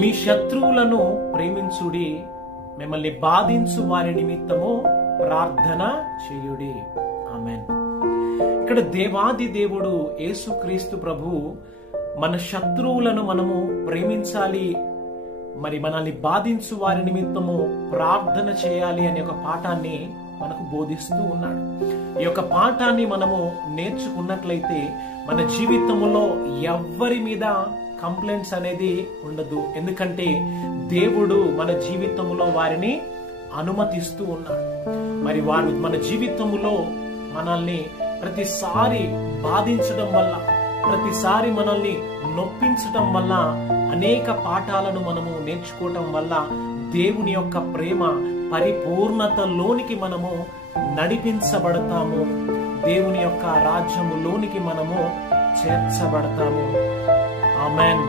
మీ శత్రువులను ప్రేమించుడి, మిమ్మల్ని బాధించు వారి నిమిత్తము ప్రార్థన చేయుడి. ఆమేన్. ఇక్కడ దేవాది దేవుడు యేసుక్రీస్తు ప్రభు మన శత్రువులను మనము ప్రేమించాలి, మరి మనల్ని బాధించు వారి నిమిత్తము ప్రార్థన చేయాలి అనే ఒక పాఠాన్ని మనకు బోధిస్తూ ఉన్నాడు. ఈ యొక్క పాఠాన్ని మనము నేర్చుకున్నట్లయితే మన జీవితంలో ఎవ్వరి మీద కంప్లైంట్స్ అనేది ఉండదు. ఎందుకంటే దేవుడు మన జీవితంలో వారిని అనుమతిస్తూ ఉన్నాడు. మరి వారు మన జీవితంలో మనల్ని ప్రతిసారి బాధించడం వల్ల, ప్రతిసారి మనల్ని నొప్పించడం వల్ల, అనేక పాఠాలను మనము నేర్చుకోవటం వల్ల దేవుని యొక్క ప్రేమ పరిపూర్ణతలోనికి మనము నడిపించబడతాము. దేవుని యొక్క రాజ్యములోనికి మనము చేర్చబడతాము. ఆమేన్.